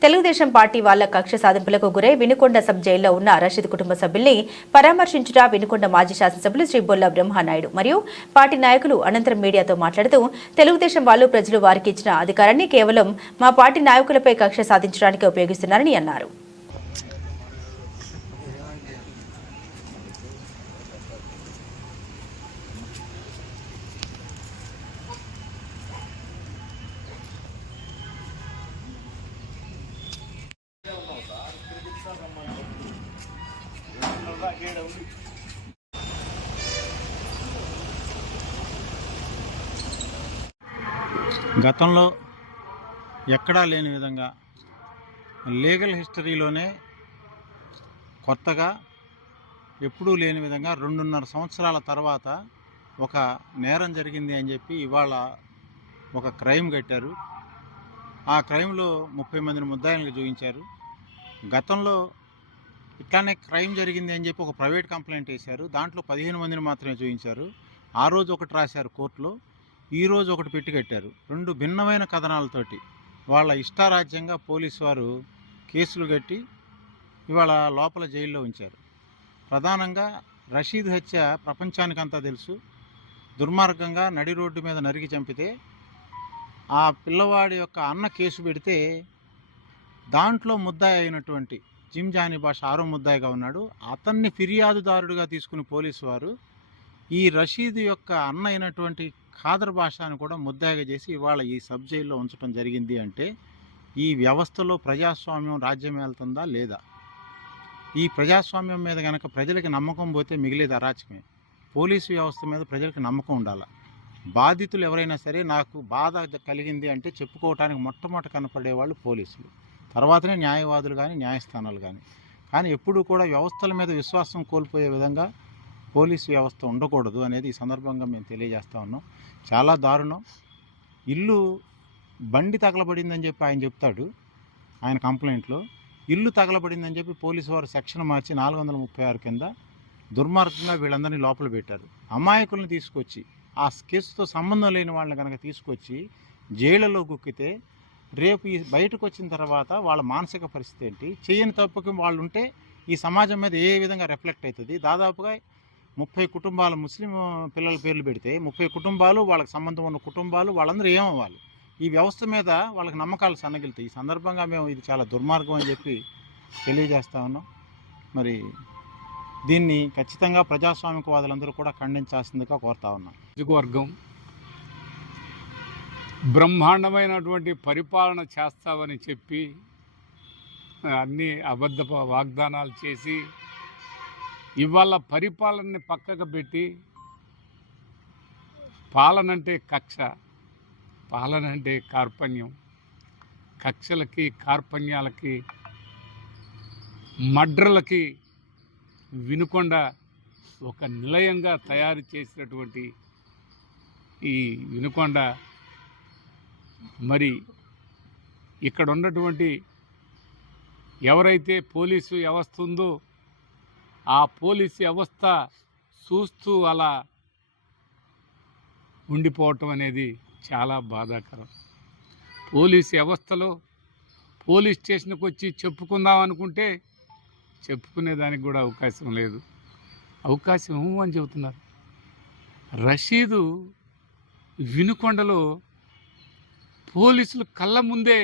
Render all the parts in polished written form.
Telugu Desam party వాళ్ల కక్ష సాధింపులకు గురై వినుకొండ సబ్ జైల్లో ఉన్న రషీద్ కుటుంబ సభ్యుల్ని పరామర్శించుట వినుకొండ మాజీ శాసనసభ్యులు శ్రీ బొల్ల బ్రహ్మనాయుడు మరియు పార్టీ నాయకులు అనంతరం మీడియాతో మాట్లాడుతూ తెలుగుదేశం వాళ్లు ప్రజలు వారికి ఇచ్చిన అధికారాన్ని కేవలం మా పార్టీ నాయకులపై కక్ష సాధించడానికి ఉపయోగిస్తున్నారని అన్నారు. గతంలో ఎక్కడా లేని విధంగా లీగల్ హిస్టరీలోనే కొత్తగా ఎప్పుడూ లేని విధంగా 2.5 సంవత్సరాల తర్వాత ఒక నేరం జరిగింది అని చెప్పి ఇవాళ ఒక క్రైమ్ కట్టారు. ఆ క్రైమ్లో 30 మందిని ముద్దాయిలకు చూపించారు. గతంలో ఇట్లానే క్రైమ్ జరిగింది అని చెప్పి ఒక ప్రైవేట్ కంప్లైంట్ వేశారు. దాంట్లో 15 మందిని మాత్రమే చూపించారు. ఆ రోజు ఒకటి రాశారు కోర్టులో, ఈరోజు ఒకటి పెట్టి కట్టారు. 2 భిన్నమైన కథనాలతోటి వాళ్ళ ఇష్టారాజ్యంగా పోలీసు వారు కేసులు కట్టి ఇవాళ లోపల జైల్లో ఉంచారు. ప్రధానంగా రషీద్ హత్య ప్రపంచానికంతా తెలుసు. దుర్మార్గంగా నడి రోడ్డు మీద నరికి చంపితే ఆ పిల్లవాడి యొక్క అన్న కేసు పెడితే దాంట్లో ముద్దాయి అయినటువంటి జిమ్జానీ భాష 6వ ముద్దాయిగా ఉన్నాడు. అతన్ని ఫిర్యాదుదారుడిగా తీసుకుని పోలీసు వారు ఈ రషీద్ యొక్క అన్న అయినటువంటి ఖాదర్ భాషను కూడా ముద్దాయిగా చేసి ఇవాళ ఈ సబ్ జైల్లో ఉంచడం జరిగింది. అంటే ఈ వ్యవస్థలో ప్రజాస్వామ్యం రాజ్యం వెళ్తుందా లేదా? ఈ ప్రజాస్వామ్యం మీద కనుక ప్రజలకి నమ్మకం పోతే మిగిలేది అరాచకమే. పోలీసు వ్యవస్థ మీద ప్రజలకు నమ్మకం ఉండాలి. బాధితులు ఎవరైనా సరే నాకు బాధ కలిగింది అంటే చెప్పుకోవటానికి మొట్టమొదట కనపడేవాళ్ళు పోలీసులు, తర్వాతనే న్యాయవాదులు కానీ న్యాయస్థానాలు కానీ ఎప్పుడూ కూడా వ్యవస్థల మీద విశ్వాసం కోల్పోయే విధంగా పోలీసు వ్యవస్థ ఉండకూడదు అనేది ఈ సందర్భంగా మేము తెలియజేస్తూ ఉన్నాం. చాలా దారుణం. ఇల్లు బండి తగలబడిందని చెప్పి ఆయన చెప్తాడు ఆయన కంప్లైంట్లో. ఇల్లు తగలబడిందని చెప్పి పోలీసు వారు సెక్షన్ మార్చి 436 కింద దుర్మార్గంగా వీళ్ళందరినీ లోపల పెట్టారు. అమాయకులను తీసుకొచ్చి ఆ కేసుతో సంబంధం లేని వాళ్ళని కనుక తీసుకొచ్చి జైళ్ళలో గుక్కితే రేపు ఈ బయటకు వచ్చిన తర్వాత వాళ్ళ మానసిక పరిస్థితి ఏంటి? చేయని తప్పుకి వాళ్ళు ఉంటే ఈ సమాజం మీద ఏ విధంగా రిఫ్లెక్ట్ అవుతుంది? దాదాపుగా 30 కుటుంబాలు ముస్లిం పిల్లల పేర్లు పెడితే 30 కుటుంబాలు, వాళ్ళకి సంబంధం ఉన్న కుటుంబాలు, వాళ్ళందరూ ఏమవ్వాలి? ఈ వ్యవస్థ మీద వాళ్ళకి నమ్మకాలు సన్నగిలుతాయి. ఈ సందర్భంగా మేము ఇది చాలా దుర్మార్గం అని చెప్పి తెలియజేస్తా ఉన్నాం. మరి దీన్ని ఖచ్చితంగా ప్రజాస్వామికవాదులందరూ కూడా ఖండించాల్సిందిగా కోరుతా ఉన్నాం. వర్గం బ్రహ్మాండమైనటువంటి పరిపాలన చేస్తామని చెప్పి అన్ని అబద్ధ వాగ్దానాలు చేసి ఇవాళ పరిపాలనని పక్కకు పెట్టి పాలనంటే కక్ష, పాలనంటే కార్పణ్యం, కక్షలకి కార్పణ్యాలకి మడ్రలకి వినుకొండ ఒక నిలయంగా తయారు చేసినటువంటి ఈ వినుకొండ మరి ఇక్కడ ఉన్నటువంటి ఎవరైతే పోలీసు వ్యవస్థ ఉందో ఆ పోలీసు వ్యవస్థ చూస్తూ అలా ఉండిపోవటం అనేది చాలా బాధాకరం. పోలీసు వ్యవస్థలో పోలీస్ స్టేషన్కి వచ్చి చెప్పుకుందాం అనుకుంటే చెప్పుకునేదానికి కూడా అవకాశం లేదు. అవకాశం అని చెబుతున్నారు. రషీదు వినుకొండలో పోలీసులు కళ్ళ ముందే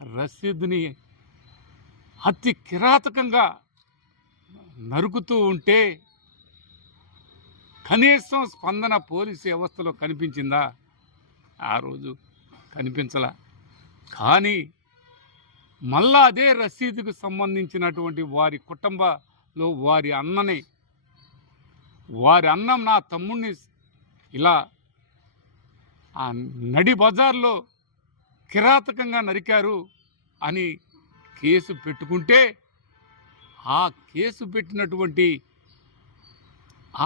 రషీదుని అతి కిరాతకంగా నరుకుతూ ఉంటే కనీసం స్పందన పోలీసు వ్యవస్థలో కనిపించిందా? ఆ రోజు కనిపించలా. కానీ మళ్ళా అదే రషీదుకు సంబంధించినటువంటి వారి కుటుంబంలో వారి అన్నం నా తమ్ముడిని ఇలా ఆ నడి బజార్లో కిరాతకంగా నరికారు అని కేసు పెట్టుకుంటే ఆ కేసు పెట్టినటువంటి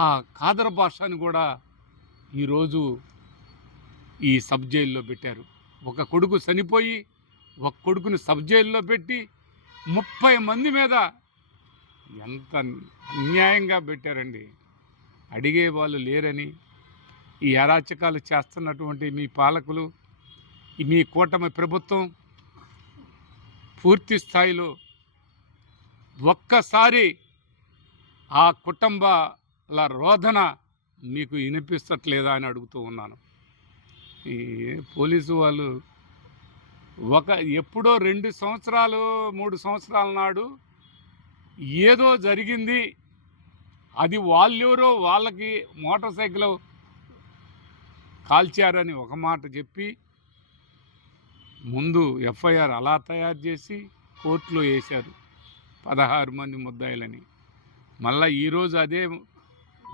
ఆ ఖాదర్ భాషని కూడా ఈరోజు ఈ సబ్ జైల్లో పెట్టారు. ఒక కొడుకు చనిపోయి ఒక కొడుకుని సబ్ జైల్లో పెట్టి 30 మంది మీద ఎంత అన్యాయంగా పెట్టారండి. అడిగే వాళ్ళు లేరని ఈ అరాచకాలు చేస్తున్నటువంటి మీ పాలకులు, మీ కూటమి ప్రభుత్వం పూర్తి స్థాయిలో ఒక్కసారి ఆ కుటుంబాల రోదన మీకు వినిపించట్లేదా అని అడుగుతూ ఉన్నాను. ఈ పోలీసు వాళ్ళు ఎప్పుడో 2 సంవత్సరాలు 3 సంవత్సరాల నాడు ఏదో జరిగింది, అది వాళ్ళెవరో వాళ్ళకి మోటార్ సైకిల్ కాల్చారని ఒక మాట చెప్పి ముందు ఎఫ్ఐఆర్ అలా తయారు చేసి కోర్టులో వేశారు 16 మంది ముద్దాయిలని. మళ్ళీ ఈరోజు అదే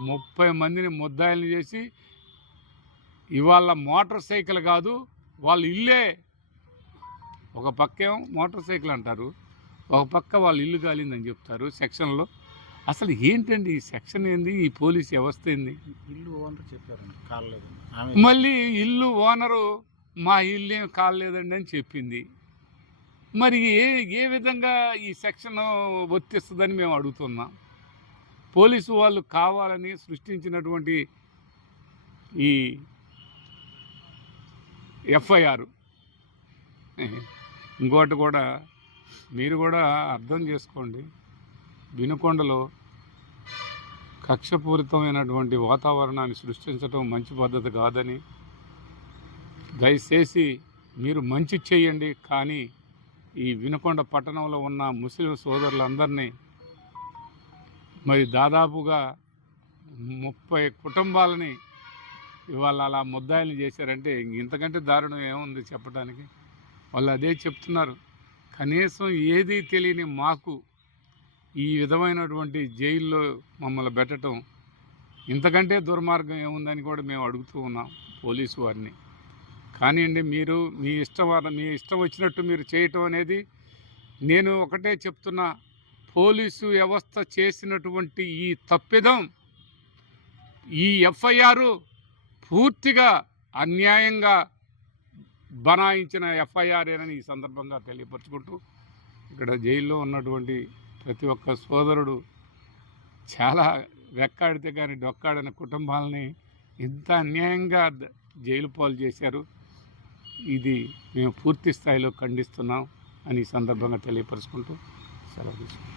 30 మందిని ముద్దాయిలు చేసి ఇవాళ మోటార్ సైకిల్ కాదు వాళ్ళ ఇల్లే, ఒక పక్కేమో మోటార్ సైకిల్ అంటారు, ఒక పక్క వాళ్ళ ఇల్లు కాలిందని చెప్తారు సెక్షన్లో. అసలు ఏంటండి ఈ సెక్షన్ ఏంది, ఈ పోలీస్ వ్యవస్థ ఏంది? ఇల్లు ఓనర్ చెప్పారండి కాలేదు, మళ్ళీ ఇల్లు ఓనరు మా ఇల్లు ఏం కాలేదండి అని చెప్పింది. మరి ఏ విధంగా ఈ సెక్షన్ వర్తిస్తుందని మేము అడుగుతున్నాం. పోలీసు వాళ్ళు కావాలని సృష్టించినటువంటి ఈ ఎఫ్ఐఆర్. ఇంకోటి కూడా మీరు కూడా అర్థం చేసుకోండి, వినుకొండలో కక్షపూరితమైనటువంటి వాతావరణాన్ని సృష్టించడం మంచి పద్ధతి కాదని, దయచేసి మీరు మంచి చేయండి, కానీ ఈ వినుకొండ పట్టణంలో ఉన్న ముస్లిం సోదరులందరినీ మరి దాదాపుగా 30 కుటుంబాలని ఇవాళ అలా ముద్దాయిలు చేశారంటే ఇంతకంటే దారుణం ఏముంది చెప్పడానికి. వాళ్ళు అదే చెప్తున్నారు, కనీసం ఏదీ తెలియని మాకు ఈ విధమైనటువంటి జైల్లో మమ్మల్ని పెట్టడం ఇంతకంటే దుర్మార్గం ఏముందని కూడా మేము అడుగుతూ ఉన్నాం పోలీసు వారిని. కానివ్వండి, మీరు మీ ఇష్టం వచ్చినట్టు మీరు చేయటం అనేది, నేను ఒకటే చెప్తున్నా, పోలీసు వ్యవస్థ చేసినటువంటి ఈ తప్పిదం, ఈ ఎఫ్ఐఆర్ పూర్తిగా అన్యాయంగా బనాయించిన ఎఫ్ఐఆర్ అని ఈ సందర్భంగా తెలియపరుచుకుంటూ, ఇక్కడ జైల్లో ఉన్నటువంటి ప్రతి ఒక్క సోదరుడు చాలా వెక్కాడితే కానీ డొక్కాడిన కుటుంబాలని ఇంత అన్యాయంగా జైలు పాలు చేశారు. ఇది మేము పూర్తి స్థాయిలో ఖండిస్తున్నాం అని ఈ సందర్భంగా తెలియపరుచుకుంటూ సెలవు తీసుకుంటాం.